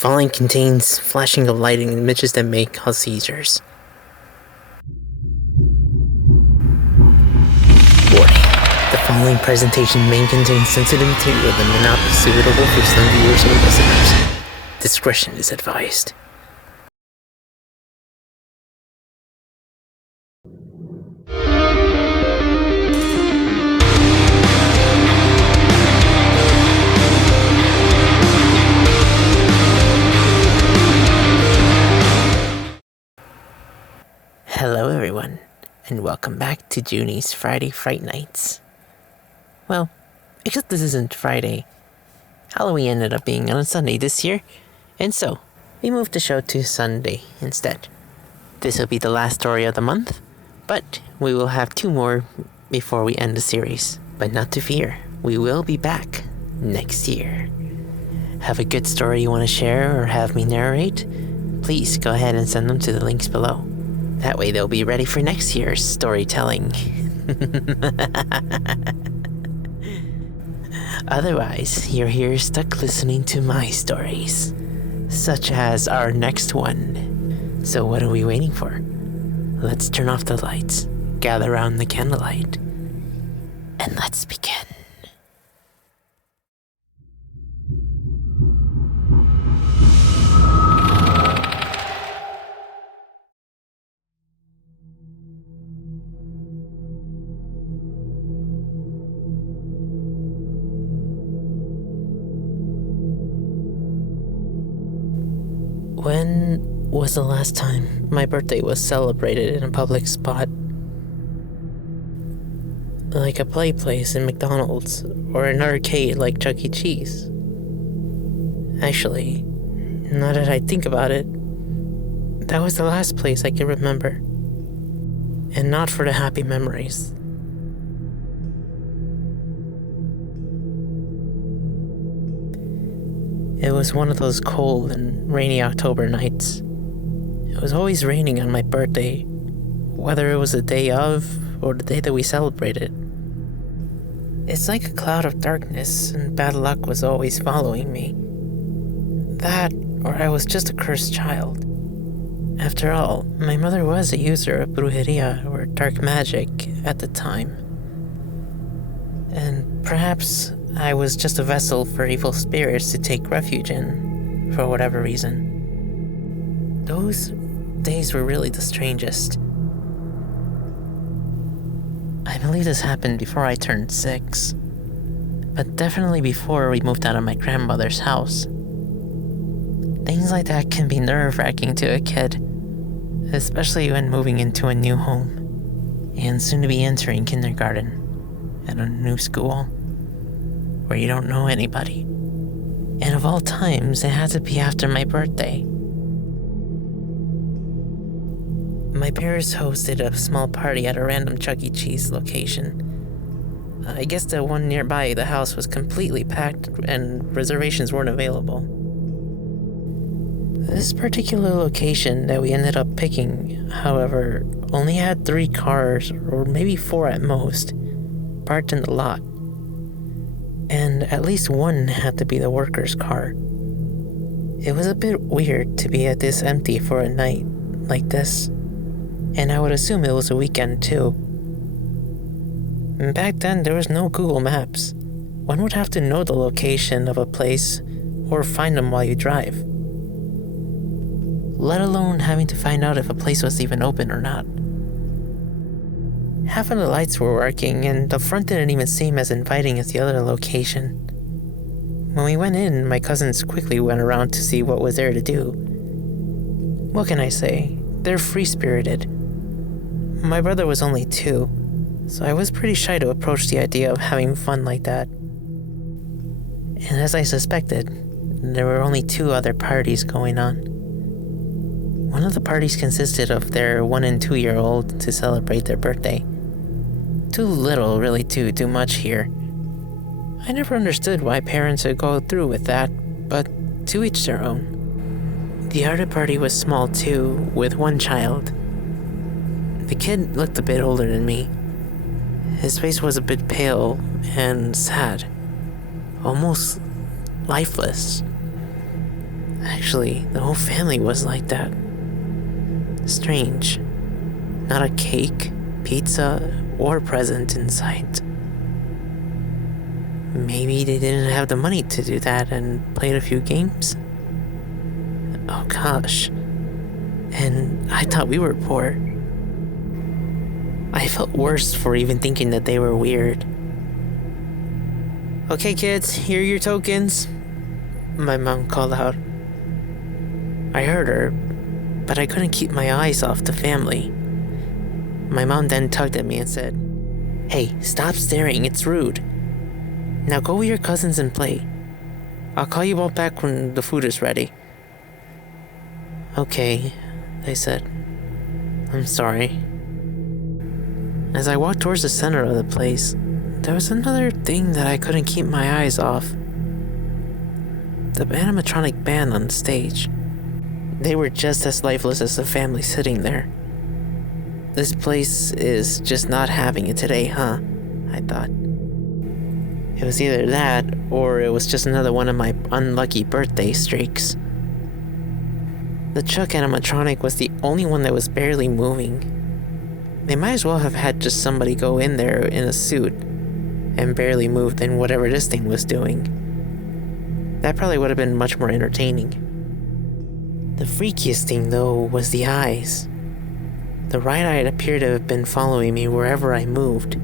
following contains flashing of lighting and images that may cause seizures. Warning. The following presentation may contain sensitive material that may not be suitable for some viewers or listeners. Discretion is advised. Hello everyone, and welcome back to Jyuni's Friday Fright Nights. Well, except this isn't Friday. Halloween ended up being on a Sunday this year, and so we moved the show to Sunday instead. This will be the last story of the month, but we will have 2 more before we end the series. But not to fear, we will be back next year. Have a good story you want to share or have me narrate? Please go ahead and send them to the links below. That way they'll be ready for next year's storytelling. Otherwise, you're here stuck listening to my stories, such as our next one. So what are we waiting for? Let's turn off the lights, gather around the candlelight, and let's begin. When was the last time my birthday was celebrated in a public spot? Like a play place in McDonald's, or an arcade like Chuck E. Cheese? Actually, now that I think about it, that was the last place I can remember. And not for the happy memories. It was one of those cold and rainy October nights. It was always raining on my birthday, whether it was the day of or the day that we celebrated. It's like a cloud of darkness, and bad luck was always following me. That, or I was just a cursed child. After all, my mother was a user of brujeria, or dark magic, at the time. And perhaps I was just a vessel for evil spirits to take refuge in, for whatever reason. Those days were really the strangest. I believe this happened before I turned 6, but definitely before we moved out of my grandmother's house. Things like that can be nerve-wracking to a kid, especially when moving into a new home, and soon to be entering kindergarten at a new school, where you don't know anybody. And of all times, it had to be after my birthday. My parents hosted a small party at a random Chuck E. Cheese location. I guess the one nearby the house was completely packed and reservations weren't available. This particular location that we ended up picking, however, only had 3 cars, or maybe 4 at most, parked in the lot. And at least one had to be the worker's car. It was a bit weird to be at this empty for a night like this, and I would assume it was a weekend too. Back then there was no Google Maps. One would have to know the location of a place or find them while you drive, let alone having to find out if a place was even open or not. Half of the lights were working, and the front didn't even seem as inviting as the other location. When we went in, my cousins quickly went around to see what was there to do. What can I say? They're free-spirited. My brother was only 2, so I was pretty shy to approach the idea of having fun like that. And as I suspected, there were only 2 other parties going on. One of the parties consisted of their 1 and 2 year old to celebrate their birthday. Too little, really, to do much here. I never understood why parents would go through with that, but to each their own. The other party was small too, with 1 child. The kid looked a bit older than me. His face was a bit pale and sad, almost lifeless. Actually, the whole family was like that. Strange. Not a cake, pizza, or present in sight. Maybe they didn't have the money to do that and played a few games? Oh gosh. And I thought we were poor. I felt worse for even thinking that they were weird. Okay kids, here are your tokens, my mom called out. I heard her, but I couldn't keep my eyes off the family. My mom then tugged at me and said, "Hey, stop staring, it's rude. Now go with your cousins and play. I'll call you all back when the food is ready." "Okay," I said. "I'm sorry." As I walked towards the center of the place, there was another thing that I couldn't keep my eyes off. The animatronic band on the stage. They were just as lifeless as the family sitting there. This place is just not having it today, huh? I thought. It was either that, or it was just another one of my unlucky birthday streaks. The Chuck animatronic was the only one that was barely moving. They might as well have had just somebody go in there in a suit and barely move than whatever this thing was doing. That probably would have been much more entertaining. The freakiest thing, though, was the eyes. The right eye appeared to have been following me wherever I moved.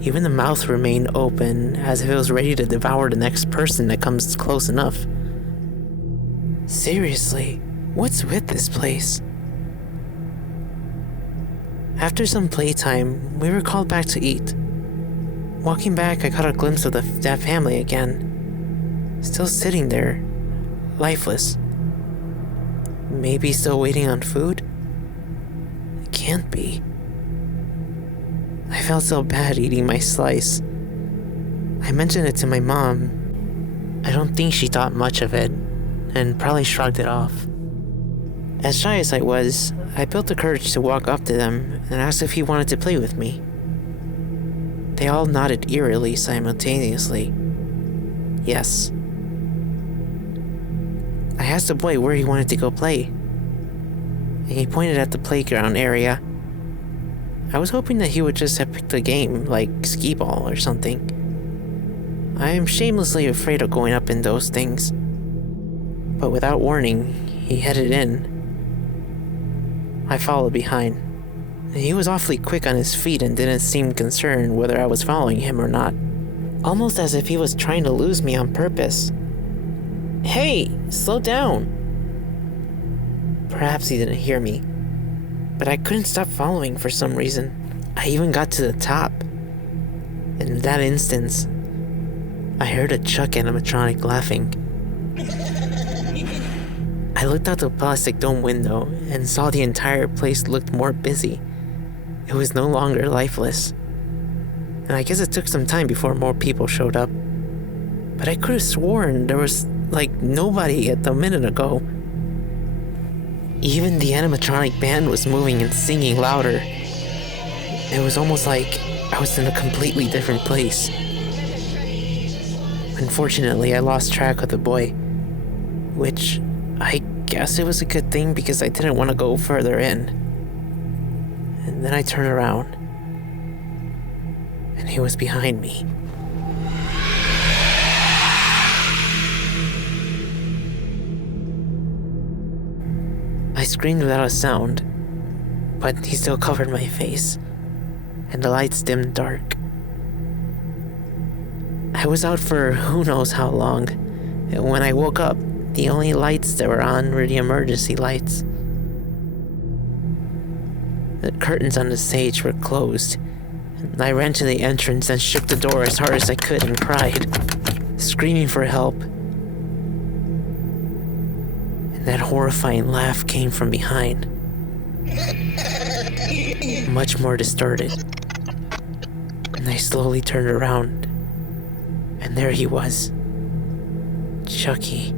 Even the mouth remained open, as if it was ready to devour the next person that comes close enough. Seriously, what's with this place? After some playtime, we were called back to eat. Walking back, I caught a glimpse of that family again. Still sitting there, lifeless. Maybe still waiting on food? It can't be. I felt so bad eating my slice. I mentioned it to my mom. I don't think she thought much of it, and probably shrugged it off. As shy as I was, I built the courage to walk up to them and ask if he wanted to play with me. They all nodded eerily simultaneously. Yes. I asked the boy where he wanted to go play, and he pointed at the playground area. I was hoping that he would just have picked a game, like skee-ball or something. I am shamelessly afraid of going up in those things. But without warning, he headed in. I followed behind. He was awfully quick on his feet and didn't seem concerned whether I was following him or not. Almost as if he was trying to lose me on purpose. "Hey, slow down!" Perhaps he didn't hear me, but I couldn't stop following for some reason. I even got to the top. And in that instance, I heard a Chuck animatronic laughing. I looked out the plastic dome window and saw the entire place looked more busy. It was no longer lifeless. And I guess it took some time before more people showed up. But I could have sworn there was, nobody a minute ago. Even the animatronic band was moving and singing louder. It was almost like I was in a completely different place. Unfortunately, I lost track of the boy, which I guess it was a good thing because I didn't want to go further in. And then I turned around, and he was behind me. I screamed without a sound, but he still covered my face, and the lights dimmed dark. I was out for who knows how long, and when I woke up, the only lights that were on were the emergency lights. The curtains on the stage were closed, and I ran to the entrance and shook the door as hard as I could and cried, screaming for help. And that horrifying laugh came from behind, much more distorted. And I slowly turned around, and there he was, Chucky.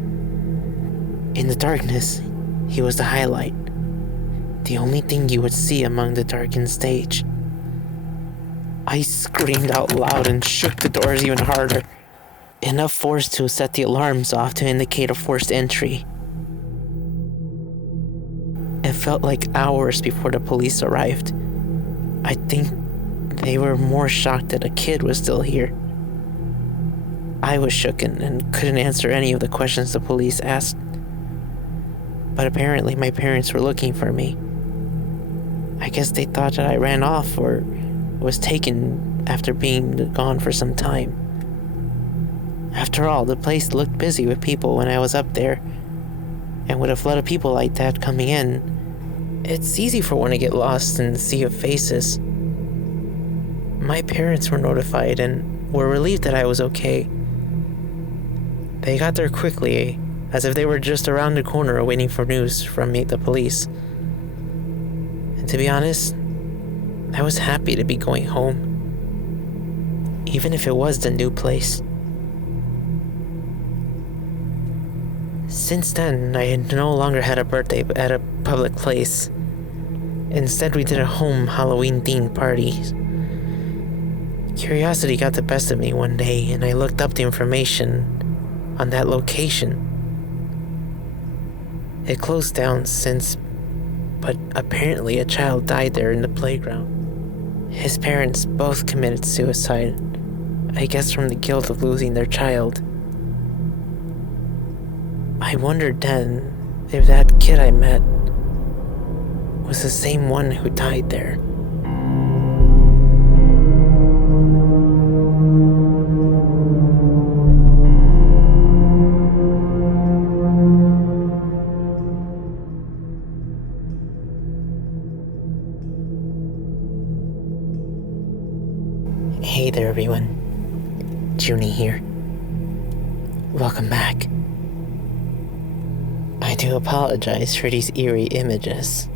In the darkness, he was the highlight, the only thing you would see among the darkened stage. I screamed out loud and shook the doors even harder, enough force to set the alarms off to indicate a forced entry. It felt like hours before the police arrived. I think they were more shocked that a kid was still here. I was shooken and couldn't answer any of the questions the police asked. But apparently my parents were looking for me. I guess they thought that I ran off or was taken after being gone for some time. After all, the place looked busy with people when I was up there, and with a flood of people like that coming in, it's easy for one to get lost in the sea of faces. My parents were notified and were relieved that I was okay. They got there quickly, as if they were just around the corner waiting for news from the police. And to be honest, I was happy to be going home, even if it was the new place. Since then, I had no longer had a birthday at a public place. Instead, we did a home Halloween-themed party. Curiosity got the best of me one day, and I looked up the information on that location. It closed down since, but apparently a child died there in the playground. His parents both committed suicide, I guess from the guilt of losing their child. I wondered then if that kid I met was the same one who died there. Hey there everyone, Jyuni here. Welcome back. I do apologize for these eerie images.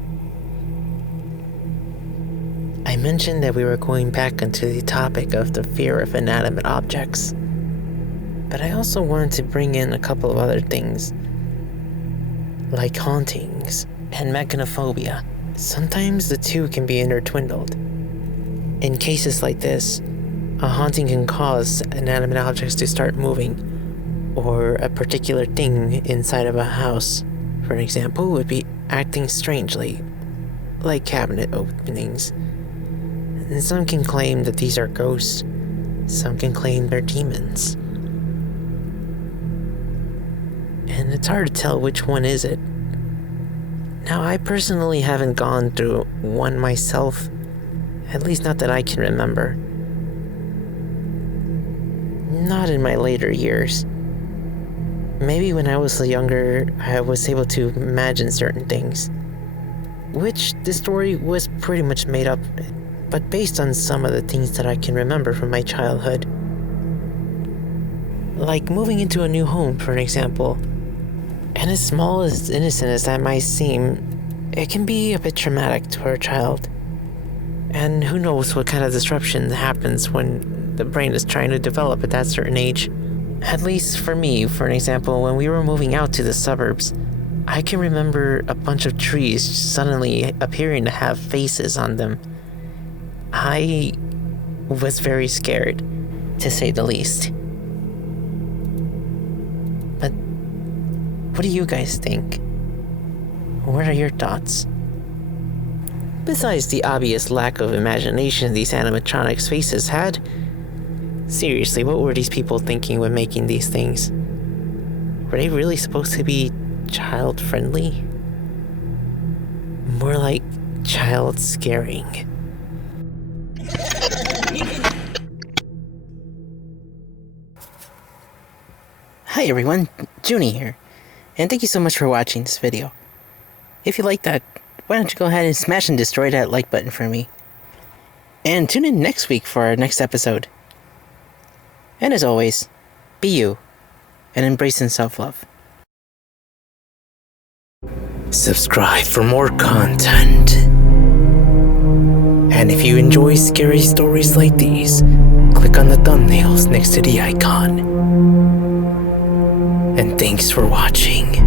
I mentioned that we were going back into the topic of the fear of inanimate objects, but I also wanted to bring in a couple of other things, like hauntings and mechanophobia. Sometimes the two can be intertwined. In cases like this, a haunting can cause inanimate objects to start moving, or a particular thing inside of a house, for an example, would be acting strangely, like cabinet openings. And some can claim that these are ghosts, some can claim they're demons. And it's hard to tell which one is it. Now, I personally haven't gone through one myself, at least not that I can remember. Not in my later years. Maybe when I was younger, I was able to imagine certain things, which the story was pretty much made up, but based on some of the things that I can remember from my childhood. Like moving into a new home, for an example. And as small as innocent as that might seem, it can be a bit traumatic to a child. And who knows what kind of disruption happens when the brain is trying to develop at that certain age. At least for me, for an example, when we were moving out to the suburbs, I can remember a bunch of trees suddenly appearing to have faces on them. I was very scared, to say the least. But what do you guys think? What are your thoughts? Besides the obvious lack of imagination these animatronics faces had, seriously, what were these people thinking when making these things? Were they really supposed to be child-friendly? More like child-scaring. Hi everyone, Jyuni here, and thank you so much for watching this video. If you like that, why don't you go ahead and smash and destroy that like button for me. And tune in next week for our next episode. And as always, be you, and embrace in self-love. Subscribe for more content. And if you enjoy scary stories like these, click on the thumbnails next to the icon. And thanks for watching.